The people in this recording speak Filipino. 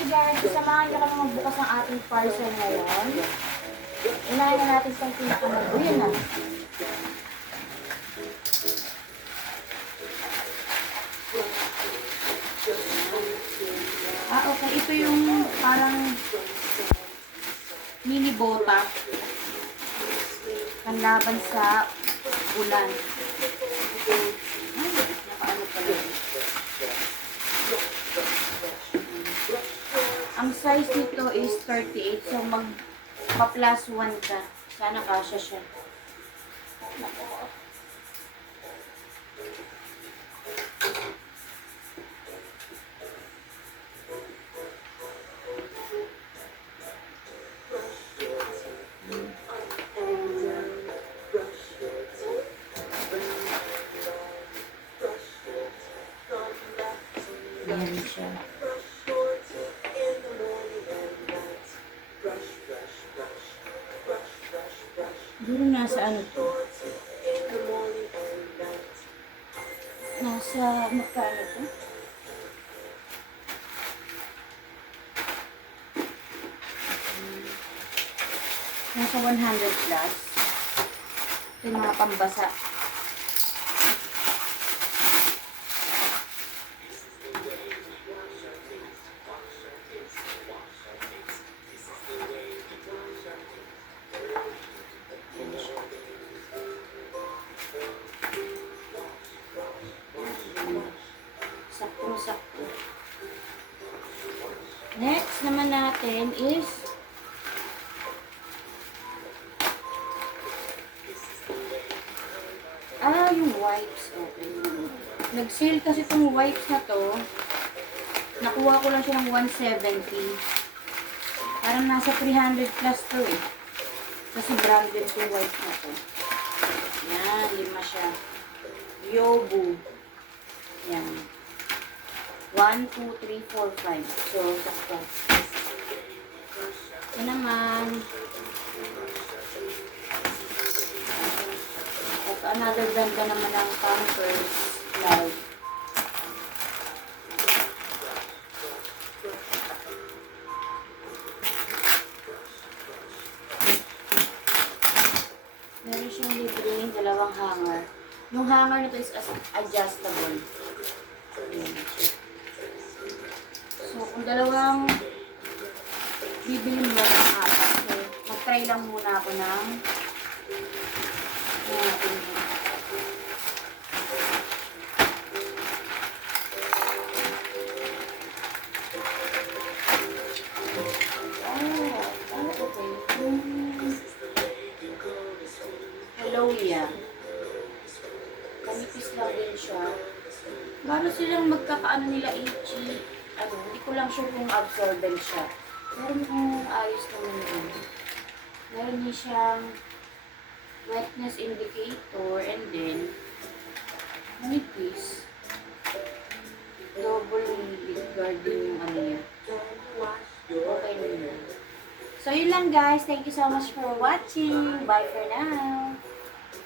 Hi guys, samahan niyo kami magbukas ng ating parcel ngayon. Unahin na natin sa pinakamago. Yun na. Okay. Ito yung parang mini bota. Panlaban sa ulan. Ay, nakaano pala. Ang size nito is 38. So, magpa-plus 1 ka. Sana kasya siya. Ayan siya. Siguro nasa ano to? Nasa magkano to? Nasa 100 plus. Ito yung mga pambasa. Sakto. Next naman natin is yung wipes. Okay. Nag-sale kasi itong wipes na to. Nakuha ko lang siya ng 170. Parang nasa 300 plus to eh. Kasi branded yung wipes na to. Yan, 5 siya. Yobu. Yan. 1, 2, 3, 4, 5. So, sakto. Ito naman. At another brand ka naman ng Pampers Live. Meron siyang libreng 2 hanger. Yung hanger nito is adjustable. Ayan. So, kung 2 bibili mo lang ang 4. So, mag-try lang muna ako ng okay. Hello, yeah. Kanipis lang din siya. Gano'n silang magkakaano nila itchy. Hindi ko lang sure kung absorbent siya. Meron kong ayos naman yun. Meron niya siyang wetness indicator and then manipis. Double lid guard din yung ano niya. Okay na yun. So yun lang guys. Thank you so much for watching. Bye for now.